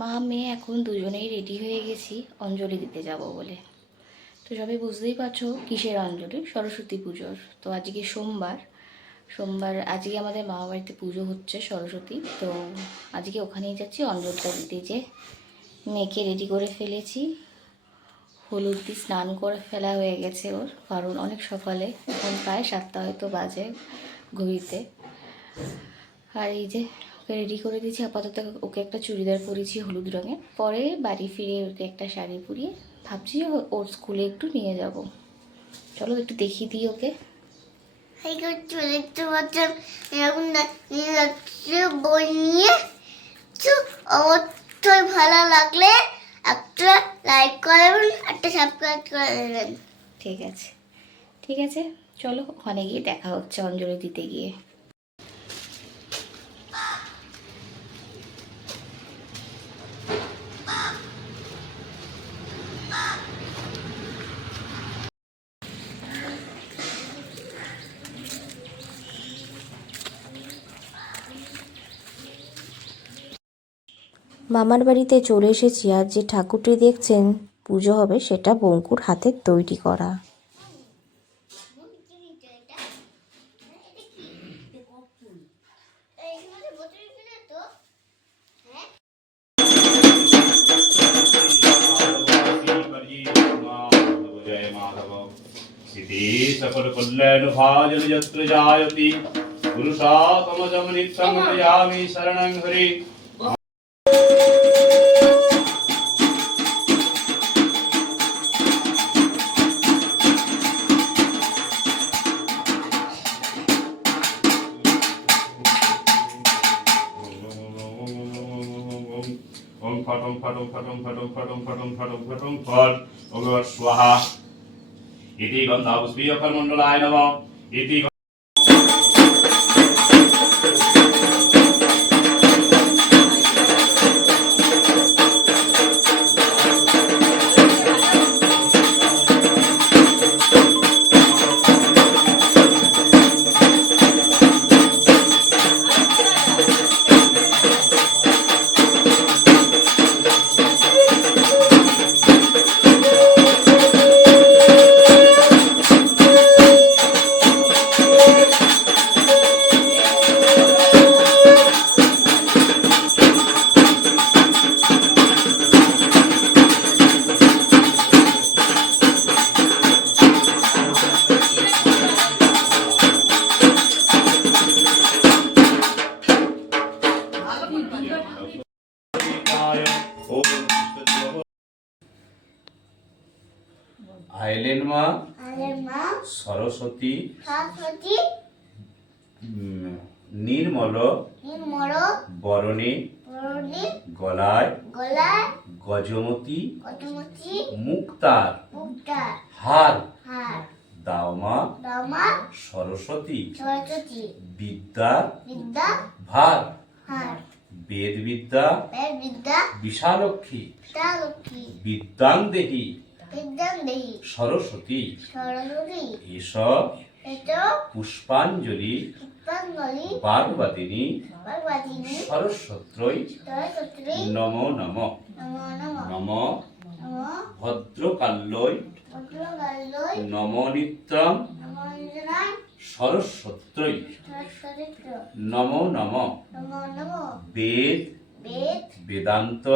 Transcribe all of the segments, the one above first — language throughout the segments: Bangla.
মা মেয়ে এখন দুজনেই রেডি হয়ে গেছি অঞ্জলি দিতে যাব বলে। তো সবাই বুঝতেই পারছো কিসের অঞ্জলি, সরস্বতী পুজোর। তো আজকে সোমবার আজকে আমাদের মামা বাড়িতে পুজো হচ্ছে সরস্বতী, তো আজকে ওখানেই যাচ্ছি অঞ্জলিটা দিতে। যে মেয়েকে রেডি করে ফেলেছি, হলুদ দিয়ে স্নান করে ফেলা হয়ে গেছে ওর, কারণ অনেক সকালে, এখন প্রায় 7টা হয়তো বাজে ঘড়িতে। আর এই যে ওকে রেডি করে দিয়েছি, আপাতত ওকে একটা চুড়িদার পরেছি হলুদ রঙের, পরে বাড়ি ফিরে ওকে একটা শাড়ি পরিয়ে ভাবছি ওর স্কুলে একটু নিয়ে যাব। চলো একটু দেখিয়ে দিই ওকে। দেখতে পাচ্ছেন এরকম বই নিয়ে অবশ্যই ভালো লাগলে একটা লাইক করবেন, একটা সাবস্ক্রাইব করে দেবেন। ঠিক আছে, চলো ওখানে গিয়ে দেখা হচ্ছে অঞ্জলি দিতে গিয়ে। মামার বাড়িতে চলে এসেছি। আর যে ঠাকুরটি দেখছেন পুজো হবে, সেটা বঙ্কুর হাতের তৈরি করা। সকল কল্যাণ ভাজন যত্র জায়তি পুরুষাতমজম নিত্যং ভজামি শরণং হরি। ওম ফটং ফটং ফটং ফটং ফটং ফটং ফটং ফটং ফট ওম স্বাহা ইতি গন্ধাপুষ্পীয় করমণ্ডলায় নমঃ। ইতি আইলেন মা সরস্বতী নির্মল বরণে গলায় গজমতি মুক্তার হার দাও মা সরস্বতী বিদ্যা ভার বেদ বিদ্যা বিশালক্ষী বিদ্যাং দেহি সরস্বতী এস পুষ্পাঞ্জলি বাগবাদিনী সরস্বত্রৈ নমো নমঃ। নমঃ ভদ্রকাল্যৈ নমো নিত্যং সরস্বত্রৈ নমো নমঃ। বেদ বেদান্ত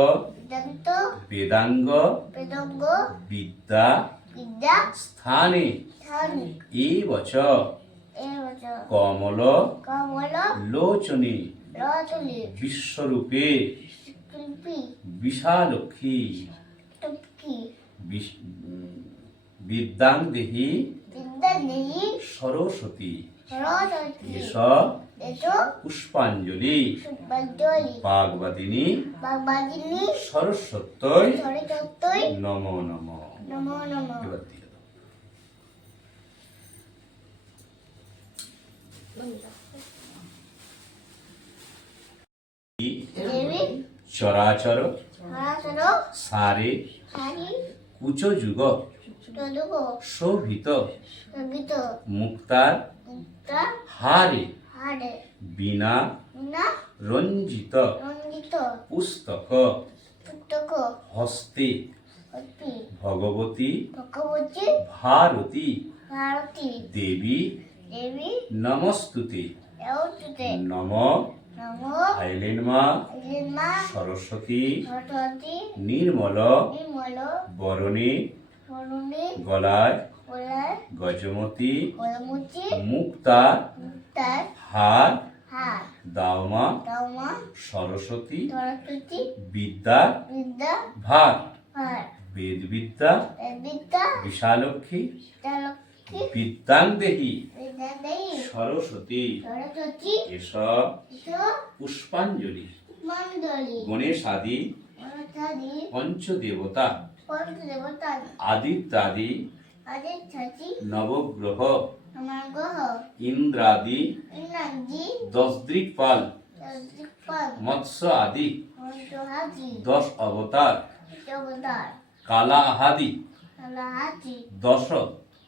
বেদাঙ্গ বিদ্যা স্থানে এবচ কমল লোচনে বিশ্বরূপে বিশালক্ষী বিদ্যাং দেহি সরস্বতী এস পুষ্পাঞ্জলি বাগবাদিনী সরস্বত্यै নমো নমঃ। চরাচর সারে কুচযুগ শোভিত মুক্তার হারে বিনা রঞ্জিত পুস্তক পুস্তক হস্তে অতি ভগবতী ভগবতী ভারতী ভারতী দেবী দেবী নমস্তুতে। দেবতুতে নম নম আইলেন মা মা সরস্বতী সরস্বতী নির্মল নির্মল বরণী করুণী গলায় বলার গজমতী কলমুচি মুক্তা তার হার হাত দাওমা দাওমা সরস্বতী সরস্বতী বিদ্যা বিদ্যা ভার ভার বেদ বিদ্যা বিদ্যা বিশালক্ষী লক্ষ্মী বিদ্যাং দেহি বিদ্যা দেই সরস্বতী সরস্বতী এস ঈশ্বর পুষ্পাঞ্জলি মণ্ডলী গণেশাদি মনসাদি পঞ্চদেবতা পঞ্চদেবতা আদিত্যাদি আদির ছাতি নবগ্রহ আমার গ্রহ ইন্দ্রাদি ইন্দ্রাজি দশদিকপাল দশদিকপাল মৎস্য আদি মন্ত্রহাতি 10 অবতার দেবতার কালাহাদি কালাহাতি 10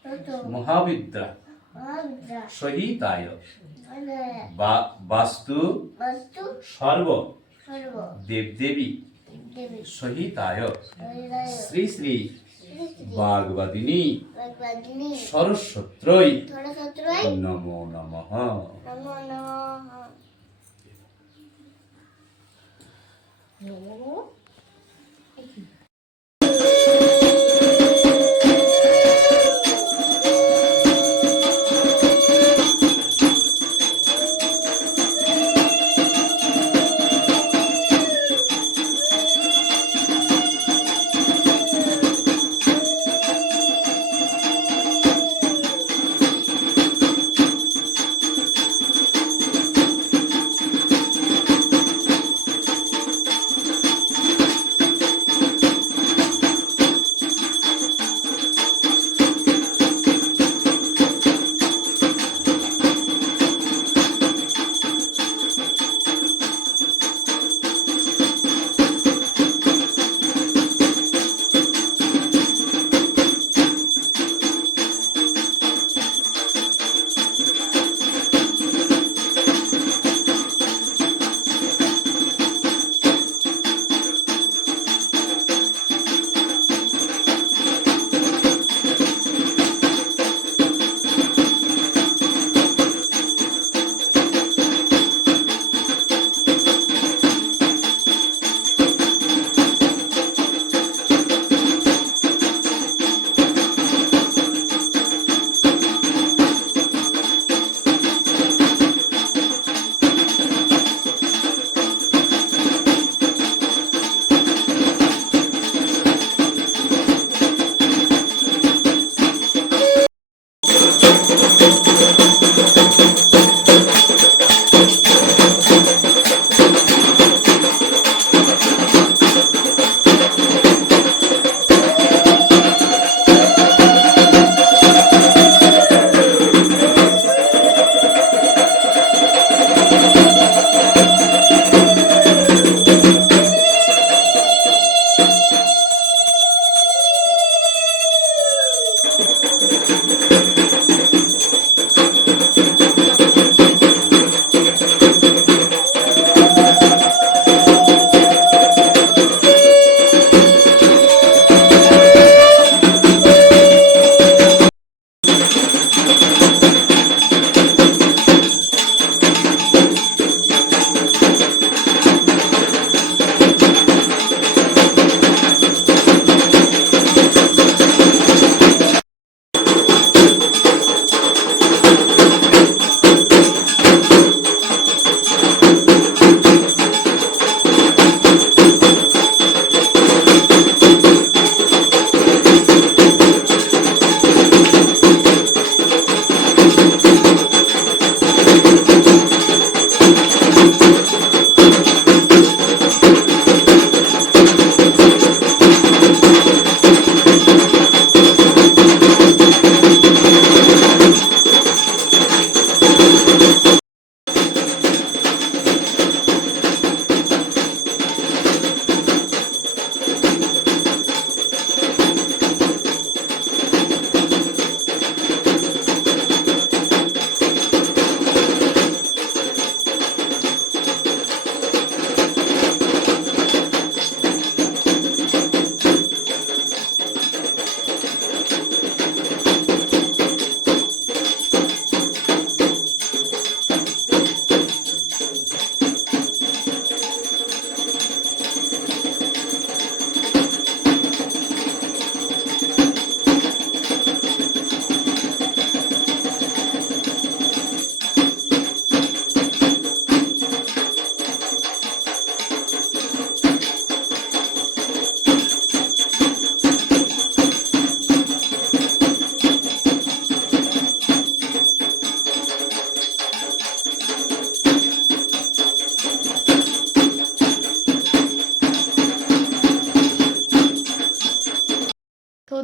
তত মহাবিদ্যা মহাবিদ্যা সহিতায় অদয় বাস্তু বস্তু সর্ব সর্ব দেবদেবী দেবী সহিতায় হৃদয় শ্রী শ্রী বাগবাদিনী ভগবদিনী সরস্বত্রয় সরস্বতী নমো নমঃ। নমো নমঃ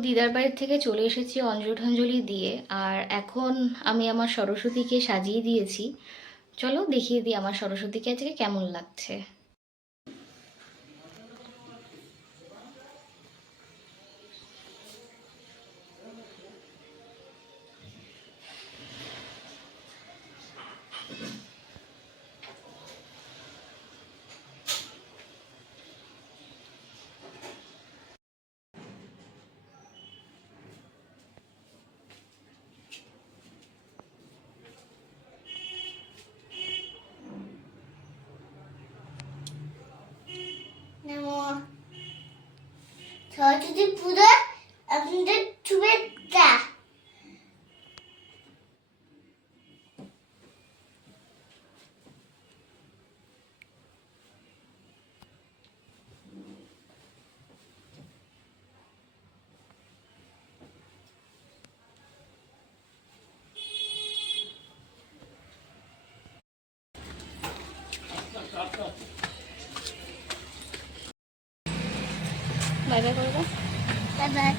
দিদার বাড়ির থেকে চলে এসেছি অঞ্জলি দিয়ে, আর এখন আমি আমার সরস্বতীকে সাজিয়ে দিয়েছি। চলো দেখিয়ে দিই আমার সরস্বতীকে আজকে কেমন লাগছে। নমো সরস্বতী পুজো আপনাদের শুভেচ্ছা। বাই বাই করবো। Bye bye.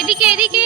এদিকে এদিকে